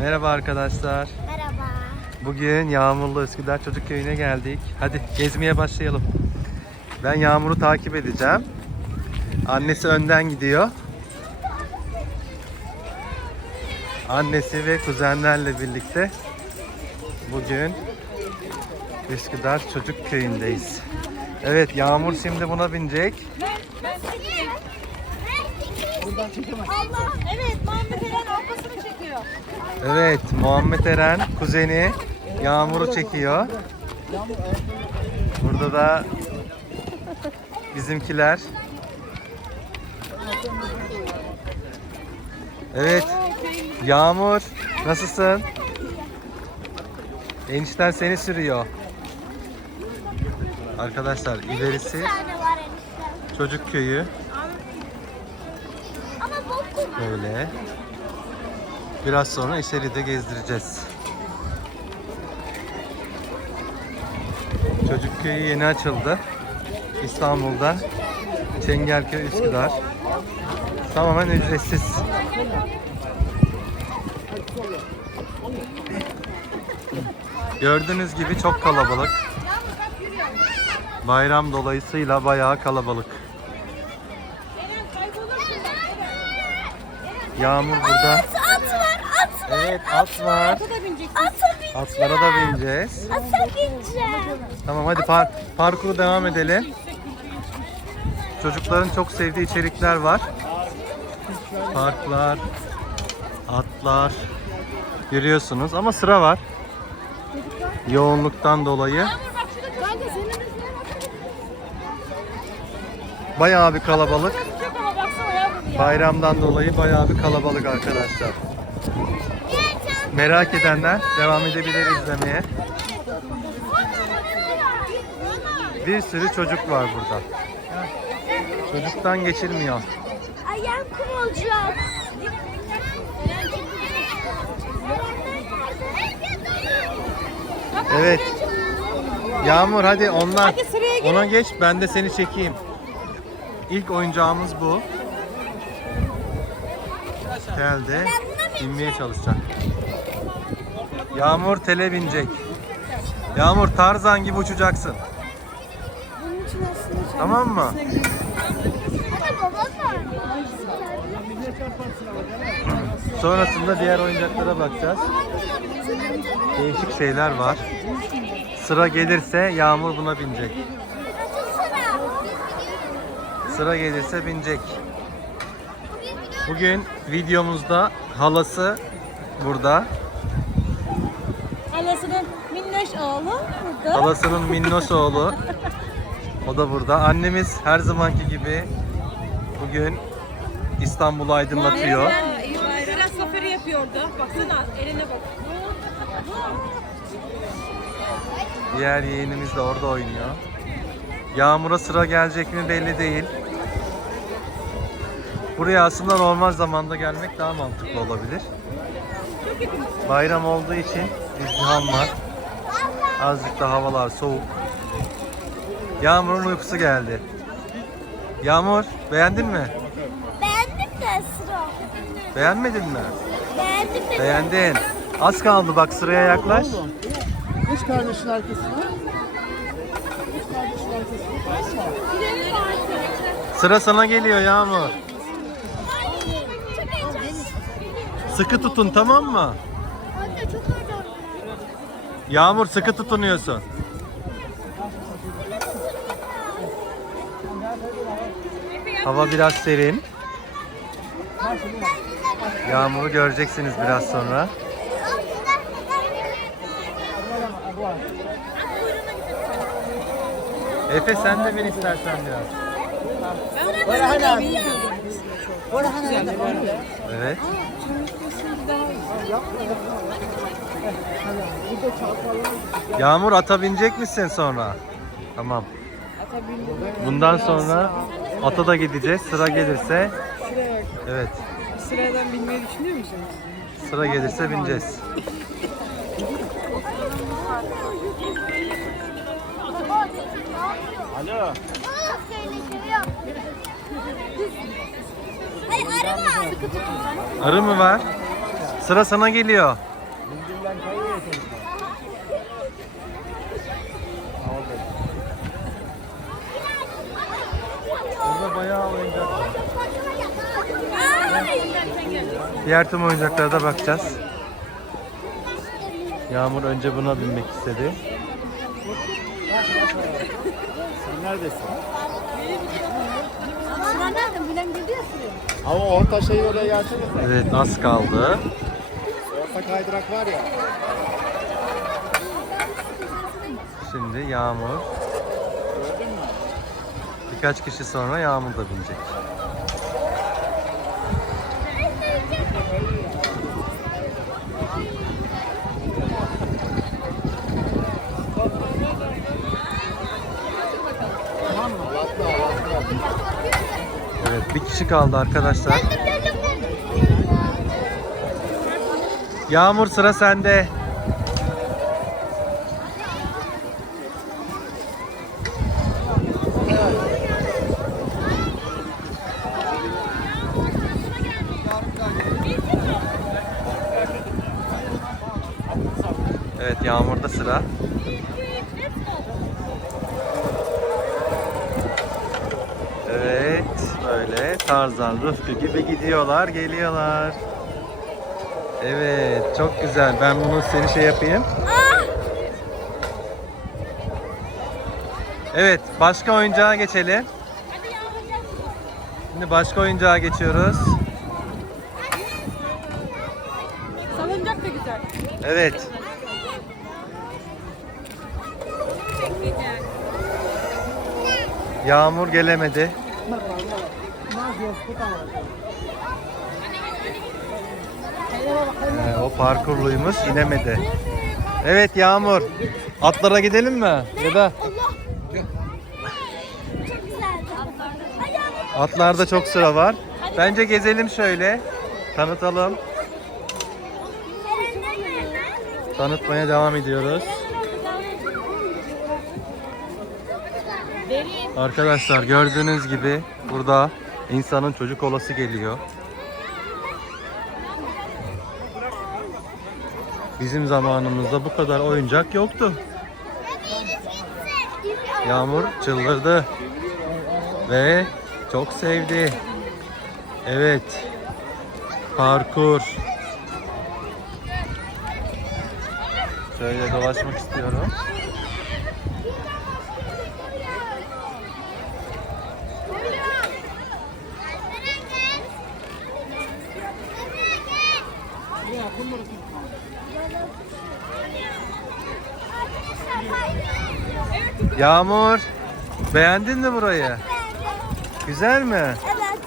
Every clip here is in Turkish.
Merhaba arkadaşlar. Merhaba. Bugün Yağmurlu Üsküdar Çocuk Köyü'ne geldik. Hadi gezmeye başlayalım. Ben Yağmur'u takip edeceğim. Annesi önden gidiyor. Annesi ve kuzenlerle birlikte bugün Üsküdar Çocuk Köyü'ndeyiz. Evet Yağmur şimdi buna binecek. Allah. Evet, Muhammed Eren ablasını çekiyor. Evet Muhammed Eren kuzeni Yağmur'u çekiyor. Burada da bizimkiler. Evet Yağmur nasılsın? Enişten seni sürüyor. Arkadaşlar ilerisi çocuk köyü. Böyle. Biraz sonra içeri de gezdireceğiz. Çocuk köyü yeni açıldı. İstanbul'da. Çengelköy, Üsküdar. Tamamen ücretsiz. Gördüğünüz gibi çok kalabalık. Bayram dolayısıyla bayağı kalabalık. Eren kaybolursun bak Eren. Yağmur burada. At, at var, at var. Evet at var. Ata da bineceğim. Atlara da bineceğiz. Ata bineceğim. Tamam hadi par parkuru devam edelim. Çocukların çok sevdiği içerikler var. Parklar, atlar. Görüyorsunuz ama sıra var. Yoğunluktan dolayı bayağı bir kalabalık. Çok ama baksana yavrum ya. Bayramdan dolayı bayağı bir kalabalık arkadaşlar. Merak edenler devam edebilir izlemeye. Bir sürü çocuk var burada. Çocuktan geçilmiyor. Ayağım kum olacak. Evet. Yağmur hadi onlar. Hadi. Ona geç ben de seni çekeyim. İlk oyuncağımız bu. Geldi. Binmeye çalışacak. Yağmur tele binecek. Yağmur Tarzan gibi uçacaksın. Tamam mı? Sonrasında diğer oyuncaklara bakacağız. Değişik şeyler var. Sıra gelirse Yağmur buna binecek. Sıra gelirse binecek. Bugün videomuzda halası burada. Halasının minnoş oğlu burada. Halasının minnoş oğlu. O da burada. Annemiz her zamanki gibi bugün İstanbul'u aydınlatıyor. Biraz safari yapıyordu. Baksana eline bak. Diğer yeğenimiz de orada oynuyor. Yağmur'a sıra gelecek mi belli değil. Buraya aslında normal zamanda gelmek daha mantıklı olabilir. Bayram olduğu için izdiham var. Azıcık da havalar soğuk. Yağmur'un uykusu geldi. Yağmur beğendin mi? Beğendim de sıra. Beğenmedin mi? Beğendim de. Beğendin. Az kaldı bak sıraya yaklaş. Üç kardeşin arkasına. Üç kardeşin arkasına. Sıra sana geliyor Yağmur. Sıkı tutun tamam mı? Anne çok heyecanlı. Yağmur sıkı tutunuyorsun. Hava biraz serin. Yağmuru göreceksiniz biraz sonra. Efe sen de bin istersen biraz. Evet. Yağmur ata binecek misin sonra? Tamam. Bundan sonra ata da gideceğiz. Sıra gelirse evet. Sıradan binmeyi düşünüyor musunuz? Sıra gelirse bineceğiz. Alo. Arı mı var? Sıra sana geliyor. Burada bayağı oyuncak var. Diğer tüm oyuncaklara da bakacağız. Yağmur önce buna binmek istedi. Sen neredesin? Sıra nerede? Bilen gidiyorsun. Ama orta şeyi oraya gelsene. Evet az kaldı. Orta kaydırak var ya. Şimdi Yağmur. Birkaç kişi sonra Yağmur da binecek. Evet bir kişi kaldı arkadaşlar. Yağmur sıra sende. Evet Yağmur'da sıra. Evet böyle Tarzan Rıfkı gibi gidiyorlar geliyorlar. Evet çok güzel ben bunu seni şey yapayım. Evet başka oyuncağa geçelim. Şimdi başka oyuncağa geçiyoruz. Salıncak da güzel. Evet. Yağmur gelemedi. Ee, o parkurluymuş inemedi. Evet Yağmur. Atlara gidelim mi? Ya da atlarda çok sıra var. Bence gezelim şöyle. Tanıtalım. Tanıtmaya devam ediyoruz. Arkadaşlar gördüğünüz gibi burada insanın çocuk olası geliyor. Bizim zamanımızda bu kadar oyuncak yoktu. Yağmur çıldırdı. Ve çok sevdi. Evet. Parkur. Şöyle dolaşmak istiyorum. Yağmur. Beğendin mi burayı? Güzel mi? Evet.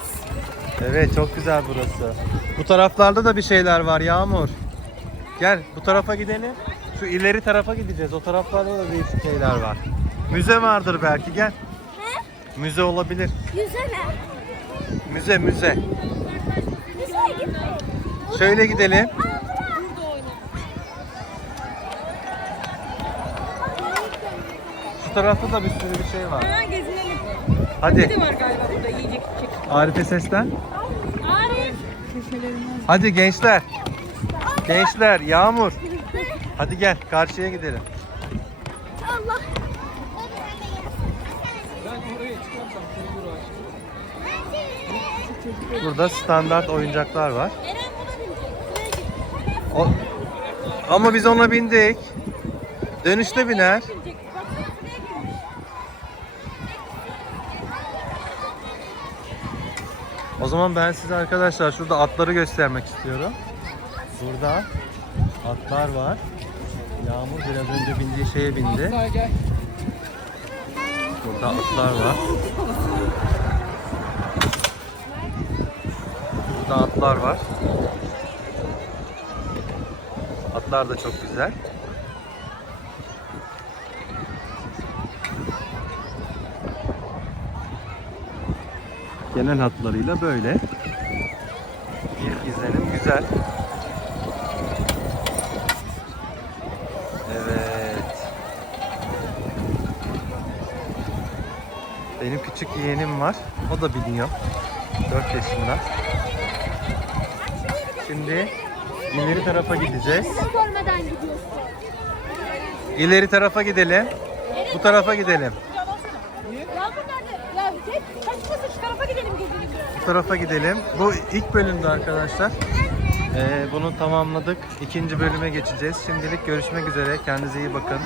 Evet çok güzel burası. Bu taraflarda da bir şeyler var Yağmur. Gel bu tarafa gidelim. Şu ileri tarafa gideceğiz. O taraflarda da değişik şeyler var. Müze vardır belki gel. Ne? Müze olabilir. Yüzene. Müze müze. Yüzeye gitme. Şöyle gidelim. Şu tarafta da bir sürü bir şey var. Ha gezinelim. Hadi Ne var galiba burada yiyecek içecek. Arif'e seslen. Arif. Hadi gençler. Gençler Yağmur. Hadi gel karşıya gidelim. Allah. Burada standart oyuncaklar var. O... Ama biz ona bindik. Dönüşte biner. Binecek. Baksana şuraya girmiş. O zaman ben size arkadaşlar şurada atları göstermek istiyorum. Burada atlar var. Yağmur biraz önce bindiği şeye bindi. gel. Burada atlar var. Burada atlar var. Atlar da çok güzel. Genel hatlarıyla böyle. Bir izlenim güzel. Evet. Benim küçük yeğenim var. O da biniyor. 4 yaşında. Şimdi İleri tarafa gideceğiz. Sormadan gidiyorsun. İleri tarafa gidelim. Bu tarafa gidelim. Ya tek kaçmasın şu tarafa gidelim gezelim. Bu tarafa gidelim. Bu ilk bölümdü arkadaşlar. Ee, bunu tamamladık. İkinci bölüme geçeceğiz. Şimdilik görüşmek üzere. Kendinize iyi bakın.